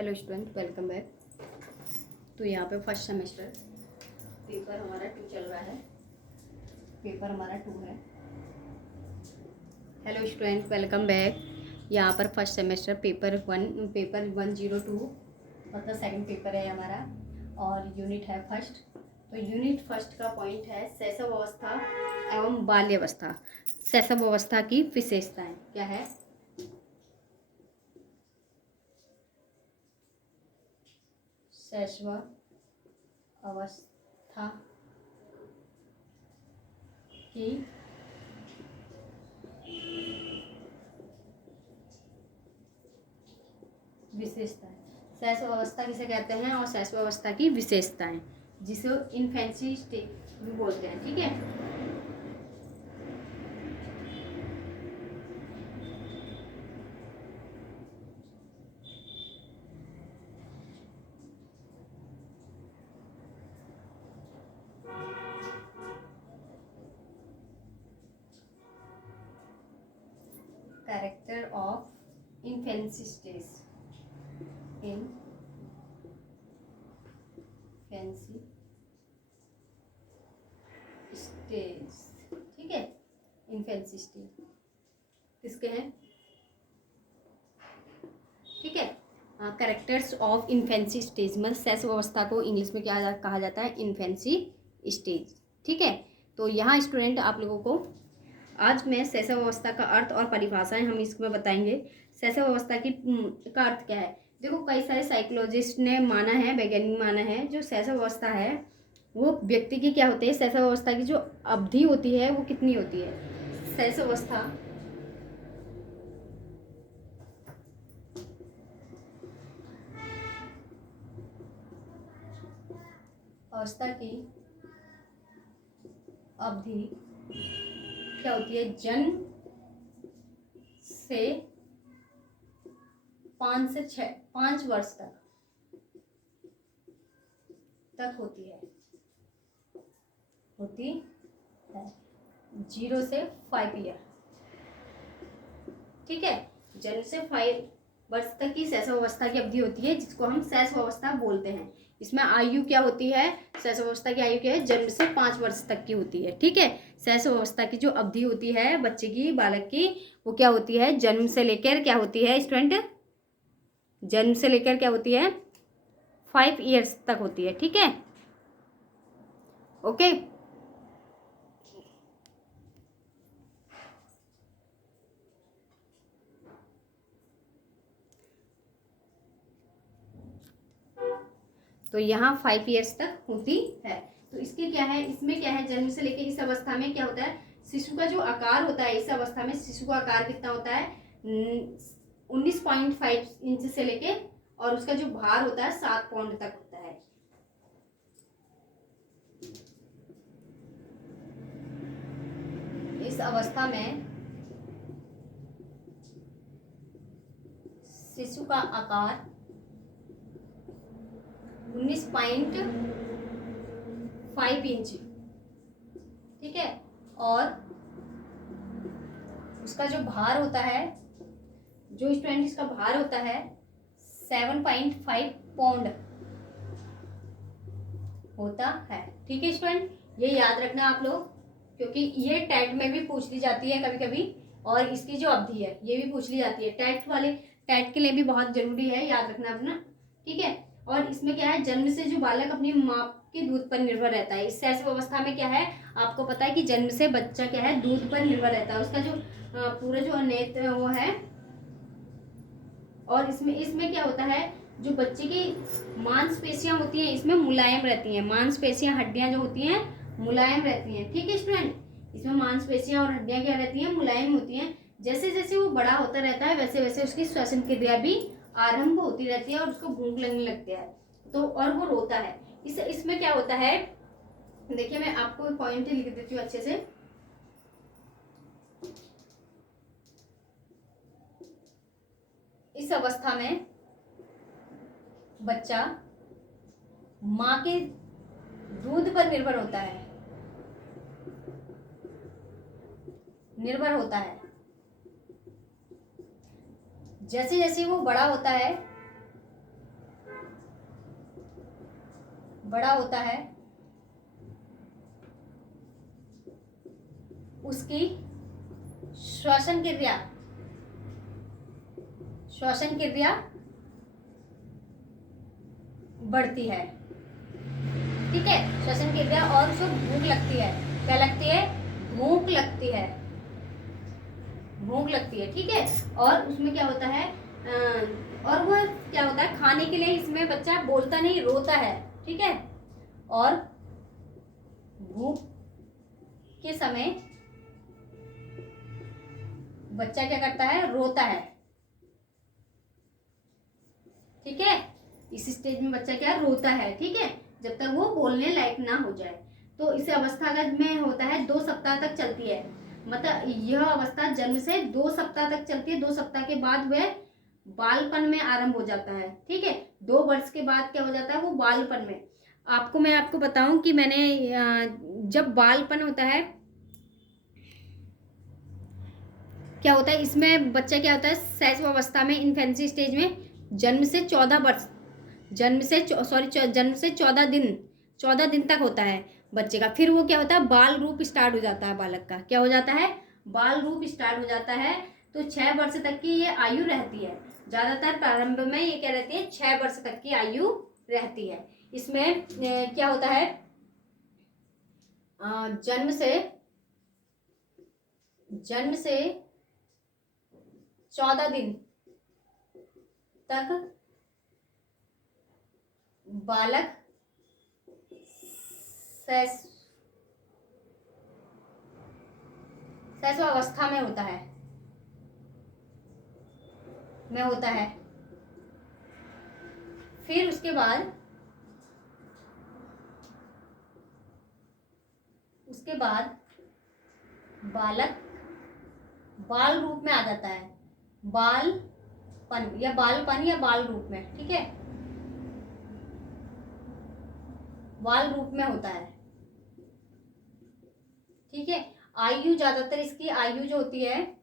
Hello student, welcome back. तो यहाँ पे फर्स्ट सेमेस्टर पेपर हमारा 2 चल रहा है। पेपर हमारा 2 है। Hello student, welcome back. यहाँ पर फर्स्ट सेमेस्टर पेपर 102 मतलब सेकंड पेपर है हमारा, और यूनिट है फर्स्ट। तो यूनिट फर्स्ट का पॉइंट है शैशव अवस्था एवं बाल्यावस्था। शैशव अवस्था की विशेषताएं क्या है? शैशव अवस्था की विशेषताएं। शैशव अवस्था किसे कहते हैं और शैशव अवस्था की विशेषताएं, जिसे इन्फेंसी स्टेज भी बोलते हैं। ठीक है, character of infancy stage. Infancy stage, ठीक है। इन्फेंसी स्टेज किसके हैं? ठीक है, कैरेक्टर्स ऑफ इन्फेंसी स्टेज मतलब शैशव अवस्था को इंग्लिश में क्या कहा जाता है? Infancy stage. ठीक है, तो यहाँ स्टूडेंट आप लोगों को आज मैं शैशव अवस्था का अर्थ और परिभाषाएं हम इसमें बताएंगे। शैशव अवस्था की का अर्थ क्या है? देखो, कई सारे साइकोलॉजिस्ट ने माना है, वैज्ञानिक माना है, जो शैशव अवस्था है वो व्यक्ति की क्या होती है, शैशव अवस्था की जो अवधि होती है वो कितनी होती है? शैशव अवस्था की अवधि क्या होती है? जन्म से 5 वर्ष तक होती है 0 से 5 ईयर। ठीक है, जन्म से 5 वर्ष तक की शैशव अवस्था की अवधि होती है, जिसको हम शैशव अवस्था बोलते हैं। इसमें आयु क्या होती है? शैशव अवस्था की आयु क्या है? जन्म से 5 वर्ष तक की होती है। ठीक है, शैशव अवस्था की जो अवधि होती है बच्चे की, बालक की, वो क्या होती है? जन्म से लेकर क्या होती है स्टूडेंट? जन्म से लेकर क्या होती है? 5 ईयर्स तक होती है। ठीक है, ओके। तो यहाँ 5 ईयर्स तक होती है। तो इसके क्या है, इसमें क्या है, जन्म से लेकर इस अवस्था में क्या होता है? शिशु का जो आकार होता है, इस अवस्था में शिशु का आकार कितना होता है? 19.5 इंच से लेके, और उसका जो भार होता है 7 पाउंड तक होता है। इस अवस्था में शिशु का आकार 19.5 इंच, ठीक है, और उसका जो भार होता है, जो स्टूडेंट इसका भार होता है 7.5 पाउंड होता है। ठीक है स्टूडेंट, ये याद रखना आप लोग, क्योंकि ये टेट में भी पूछ ली जाती है कभी कभी, और इसकी जो अवधि है ये भी पूछ ली जाती है। टेट के लिए भी बहुत जरूरी है, याद रखना अपना। ठीक है, और इसमें क्या है, जन्म से जो बालक अपनी माँ के दूध पर निर्भर रहता है। इस शैशव अवस्था में क्या है, आपको पता है कि जन्म से बच्चा क्या है, दूध पर निर्भर रहता है। उसका जो पूरा जो नेत्र वो है, और इसमें क्या होता है, जो बच्चे की मांसपेशियां होती हैं इसमें मुलायम रहती हैं। मांसपेशियां, हड्डियां जो होती हैं मुलायम रहती हैं। ठीक है स्टूडेंट, इसमें मांसपेशियां और हड्डियां क्या रहती हैं? मुलायम होती हैं। जैसे जैसे वो बड़ा होता रहता है वैसे वैसे उसकी श्वसन क्रिया भी आरंभ होती रहती है, और उसको भूख लगने लगती है, तो और वो रोता है। इसमें क्या होता है, देखिए मैं आपको पॉइंट लिख देती हूँ अच्छे से। इस अवस्था में बच्चा माँ के दूध पर निर्भर होता है। जैसे जैसे वो बड़ा होता है बड़ा होता है उसकी श्वसन क्रिया बढ़ती है। ठीक है, श्वसन क्रिया, और उसको भूख लगती है। क्या लगती है? भूख लगती है, भूख लगती है। ठीक है, और उसमें क्या होता है, और वो क्या होता है, खाने के लिए इसमें बच्चा बोलता नहीं, रोता है। ठीक है, और भूख के समय बच्चा क्या करता है? रोता है। ठीक है, इस स्टेज में बच्चा क्या रोता है। ठीक है, जब तक वो बोलने लायक ना हो जाए। तो इस अवस्था का में होता है 2 सप्ताह तक चलती है। मतलब यह अवस्था जन्म से 2 सप्ताह तक चलती है। 2 सप्ताह के बाद वह बालपन में आरंभ हो जाता है। ठीक है, 2 वर्ष के बाद क्या हो जाता है? वो बालपन में। मैं आपको बताऊं कि मैंने जब बालपन होता है, क्या होता है इसमें, बच्चा क्या होता है शैशव अवस्था में, इन्फेंसी स्टेज में जन्म से 14 दिन तक होता है बच्चे का। फिर वो क्या होता है? बाल रूप स्टार्ट हो जाता है बालक का। क्या हो जाता है? बाल रूप स्टार्ट हो जाता है। तो 6 वर्ष तक की ये आयु रहती है। ज्यादातर प्रारंभ में ये क्या रहती है? 6 वर्ष तक की आयु रहती है। इसमें क्या होता है, जन्म से 14 दिन तक बालक शैशव अवस्था में होता है। फिर उसके बाद बालक बाल रूप में आ जाता है। बालपन या बाल रूप में। ठीक है, बाल रूप में होता है। ठीक है, आयु ज्यादातर इसकी आयु जो होती है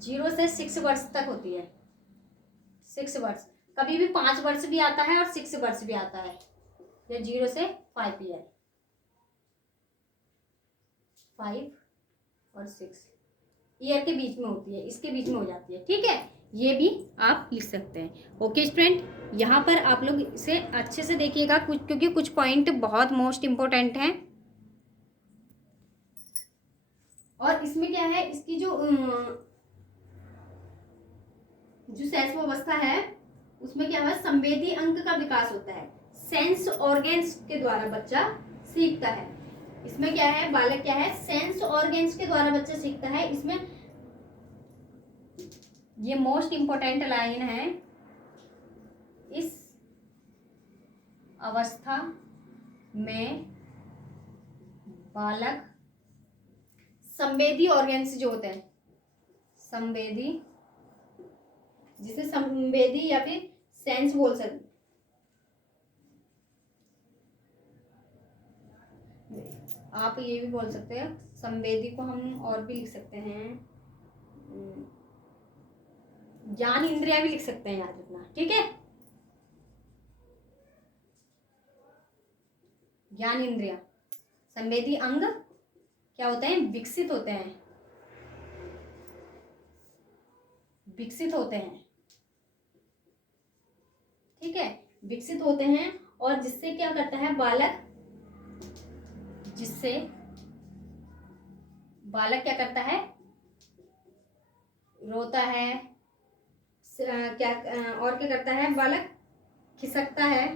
0 से 6 वर्ष तक होती है। 6 वर्ष, कभी भी 5 वर्ष भी आता है और 6 वर्ष भी आता है, या 0 से 5 ईयर, 5 और 6 ईयर के बीच में होती है, इसके बीच में हो जाती है। ठीक है, ये भी आप लिख सकते हैं। ओके स्टूडेंट, यहाँ पर आप लोग इसे अच्छे से देखिएगा क्योंकि कुछ पॉइंट बहुत मोस्ट इम्पोर्टेंट हैं। और इसमें क्या है, इसकी जो शैशव अवस्था है उसमें क्या है, संवेदी अंग का विकास होता है। सेंस ऑर्गेन्स के द्वारा बच्चा सीखता है। इसमें क्या है, बालक क्या है, सेंस ऑर्गेन्स के द्वारा बच्चा सीखता है। इसमें ये मोस्ट इंपोर्टेंट लाइन है, इस अवस्था में बालक संवेदी ऑर्गेन्स जो होते हैं, संवेदी, जिसे संवेदी या फिर सेंस बोल सकते, आप ये भी बोल सकते हैं। संवेदी को हम और भी लिख सकते हैं, ज्ञान इंद्रिया भी लिख सकते हैं, याद रखना। ठीक है, ज्ञान इंद्रिया, संवेदी अंग क्या होते हैं, विकसित होते हैं, ठीक है, विकसित होते हैं। और जिससे क्या करता है बालक, क्या करता है, रोता है, क्या और क्या करता है बालक, खिसकता है,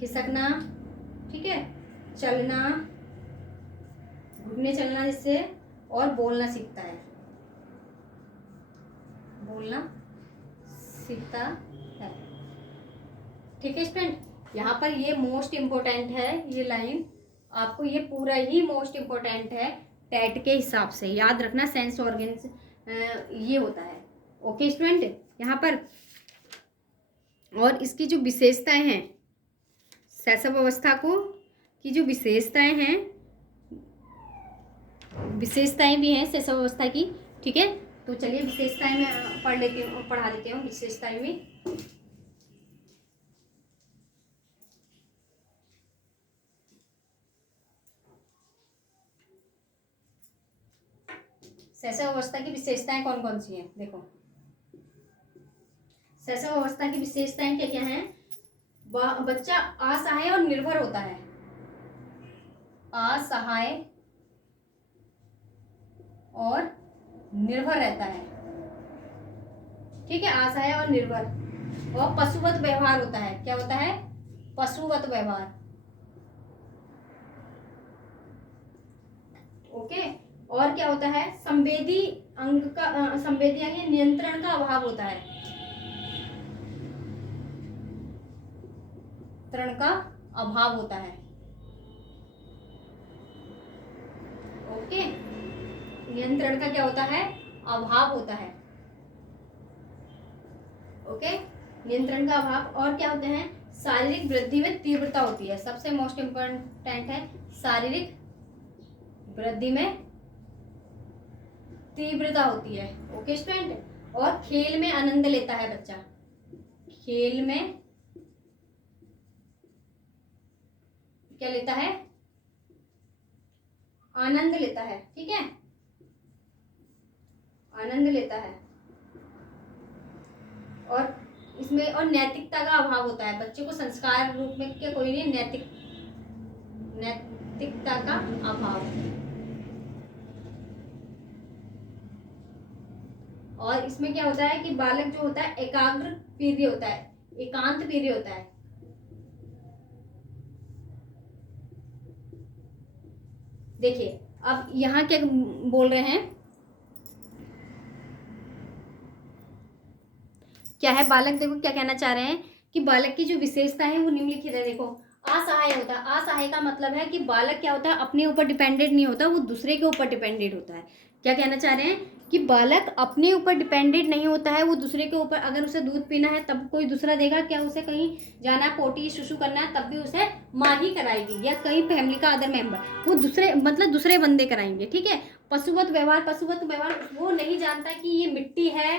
खिसकना, ठीक है, चलना, घुटने चलना, जिससे, और बोलना सीखता है, ठीक है स्टूडेंट। यहाँ पर ये मोस्ट इम्पोर्टेंट है, ये लाइन आपको, ये पूरा ही मोस्ट इम्पोर्टेंट है टेट के हिसाब से, याद रखना। सेंस ऑर्गेन्स ये होता है। ओके स्टूडेंट, यहाँ पर और इसकी जो विशेषताएं हैं, शैशव अवस्था को की जो विशेषताएं भी हैं शैशव अवस्था की। ठीक है, तो चलिए विशेषताएं मैं पढ़ा देती हूँ विशेषताएं में। शैशव अवस्था की विशेषताएं कौन कौन सी हैं? देखो, शैशव अवस्था की विशेषताएं क्या क्या हैं? बच्चा असहाय और निर्भर होता है, असहाय और निर्भर रहता है, ठीक है, असहाय और निर्भर। और पशुवत व्यवहार होता है। क्या होता है? पशुवत व्यवहार। ओके। और क्या होता है? संवेदी अंग का संवेदी अंग नियंत्रण का अभाव होता है, नियंत्रण का अभाव होता है। ओके, नियंत्रण का क्या होता है? अभाव होता है। ओके, नियंत्रण का अभाव। और क्या होते हैं? शारीरिक वृद्धि में तीव्रता होती है, सबसे मोस्ट इम्पोर्टेंट है शारीरिक वृद्धि में तीव्रता होती है। Okay student. और खेल में आनंद लेता है बच्चा, खेल में क्या लेता है? आनंद लेता है, ठीक है, आनंद लेता है। और इसमें और नैतिकता का अभाव होता है, बच्चे को संस्कार रूप में क्या कोई नहीं, नैतिकता का अभाव। और इसमें क्या होता है कि बालक जो होता है एकाग्र प्रिय होता है, एकांत प्रिय होता है। देखिए अब यहाँ क्या बोल रहे हैं, क्या है बालक, देखो क्या कहना चाह रहे हैं कि बालक की जो विशेषता है वो निम्नलिखित है। देखो, असहाय होता है। असहाय का मतलब है कि बालक क्या होता है? अपने ऊपर डिपेंडेंट नहीं होता, वो दूसरे के ऊपर डिपेंडेंट होता है। क्या कहना चाह रहे हैं कि बालक अपने ऊपर डिपेंडेंट नहीं होता है, वो दूसरे के ऊपर, अगर उसे दूध पीना है तब कोई दूसरा देगा, क्या उसे कहीं जाना है, पोटी सुसु करना है तब भी उसे माँ ही कराएगी, या कहीं फैमिली का अदर मेंबर, वो दूसरे मतलब दूसरे बंदे कराएंगे, ठीक है। पशुवत व्यवहार, पशुवत व्यवहार, वो नहीं जानता कि ये मिट्टी है,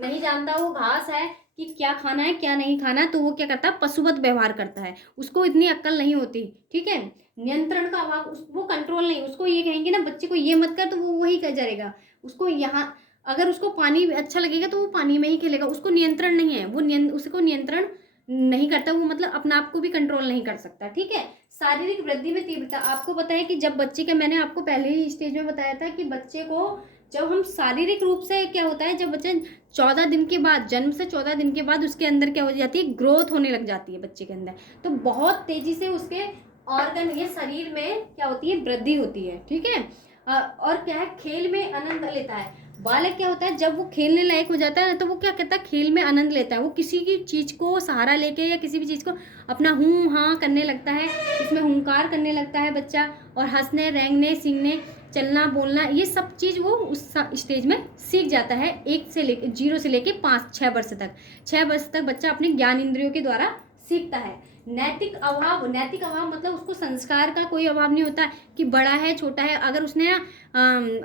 नहीं जानता वो घास है कि क्या खाना है क्या नहीं खाना, तो वो क्या करता है? पशुवत व्यवहार करता है, उसको इतनी अक्ल नहीं होती, ठीक है। नियंत्रण का अभाव, वो कंट्रोल नहीं, उसको ये कहेंगे ना बच्चे को ये मत कर तो वो वही कर जाएगा। उसको यहाँ अगर उसको पानी अच्छा लगेगा तो वो पानी में ही खेलेगा, उसको नियंत्रण नहीं है, वो उसको नियंत्रण नहीं करता, वो मतलब अपने आप को भी कंट्रोल नहीं कर सकता, ठीक है। शारीरिक वृद्धि में तीव्रता, आपको पता है कि जब बच्चे के, मैंने आपको पहले ही स्टेज में बताया था कि बच्चे को जब हम शारीरिक रूप से क्या होता है, जब बच्चे 14 दिन के बाद, जन्म से 14 दिन के बाद उसके अंदर क्या हो जाती है? ग्रोथ होने लग जाती है बच्चे के अंदर, तो बहुत तेजी से उसके ऑर्गन, ये शरीर में क्या होती है? वृद्धि होती है, ठीक है। और क्या है? खेल में आनंद लेता है बालक। क्या होता है जब वो खेलने लायक हो जाता है ना, तो वो क्या कहता है? खेल में आनंद लेता है, वो किसी की चीज को सहारा लेके या किसी भी चीज को अपना हूँ हाँ करने लगता है, इसमें हुंकार करने लगता है बच्चा, और हंसने, रेंगने, सीखने, चलना, बोलना, ये सब चीज़ वो उस स्टेज में सीख जाता है। 0 से लेके 5-6 वर्ष तक, 6 वर्ष तक बच्चा अपने ज्ञान इंद्रियों के द्वारा सीखता है। नैतिक अभाव, नैतिक अभाव मतलब उसको संस्कार का कोई अभाव नहीं होता कि बड़ा है छोटा है, अगर उसने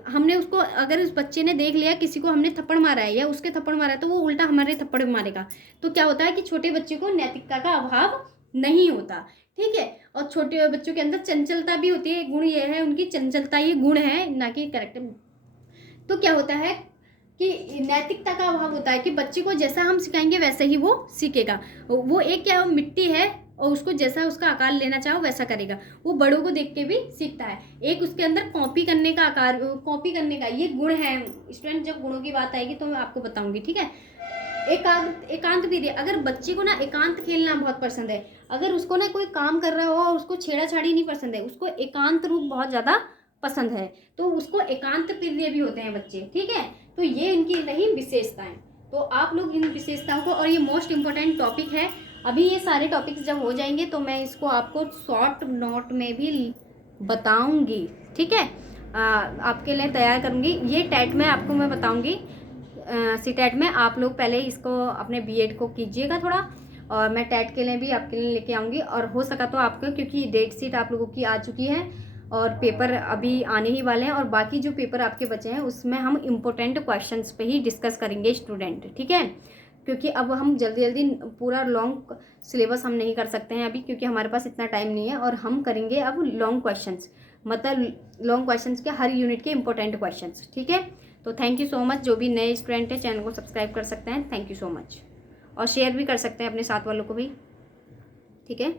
हमने उसको, अगर उस बच्चे ने देख लिया किसी को हमने थप्पड़ मारा है या उसके थप्पड़ मारा है, तो वो उल्टा हमारे थप्पड़ मारेगा, तो क्या होता है कि छोटे बच्चे को नैतिकता का अभाव नहीं होता, ठीक है। और छोटे बच्चों के अंदर चंचलता भी होती है, गुण ये है उनकी चंचलता, ये गुण है ना कि कैरेक्टर। तो क्या होता है कि नैतिकता का अभाव होता है कि बच्चे को जैसा हम सिखाएंगे वैसे ही वो सीखेगा, वो एक क्या मिट्टी है और उसको जैसा उसका आकार लेना चाहो वैसा करेगा, वो बड़ों को देख के भी सीखता है। एक उसके अंदर कॉपी करने का आकार, कॉपी करने का ये गुण है स्टूडेंट। जब गुणों की बात आएगी तो मैं आपको बताऊंगी, ठीक है। एकांत भी, अगर बच्चे को ना एकांत खेलना बहुत पसंद है, अगर उसको ना कोई काम कर रहा हो और उसको छेड़ाछाड़ी नहीं पसंद है, उसको एकांत रूप बहुत ज़्यादा पसंद है, तो उसको एकांत प्रिय भी होते हैं बच्चे, ठीक है। तो ये इनकी रही विशेषताएं। तो आप लोग इन विशेषताओं को, और ये मोस्ट इम्पोर्टेंट टॉपिक है, अभी ये सारे टॉपिक्स जब हो जाएंगे तो मैं इसको आपको शॉर्ट नोट में भी बताऊंगी, ठीक है। आपके लिए तैयार करूंगी, ये टेट में आपको मैं बताऊंगी, सीटेट में आप लोग पहले इसको अपने बीएड को कीजिएगा थोड़ा, और मैं टेट के लिए भी आपके लिए लेके आऊँगी, और हो सका तो आपको, क्योंकि डेट शीट आप लोगों की आ चुकी है और पेपर अभी आने ही वाले हैं, और बाकी जो पेपर आपके बचे हैं उसमें हम इम्पोर्टेंट क्वेश्चंस पे ही डिस्कस करेंगे स्टूडेंट, ठीक है। क्योंकि अब हम जल्दी जल्दी पूरा लॉन्ग सिलेबस हम नहीं कर सकते हैं अभी, क्योंकि हमारे पास इतना टाइम नहीं है, और हम करेंगे अब लॉन्ग क्वेश्चंस, मतलब लॉन्ग क्वेश्चंस के हर यूनिट के इम्पोर्टेंट क्वेश्चंस, ठीक है। तो थैंक यू सो मच। जो भी नए स्टूडेंट हैं चैनल को सब्सक्राइब कर सकते हैं। थैंक यू सो मच, और शेयर भी कर सकते हैं अपने साथ वालों को भी, ठीक है।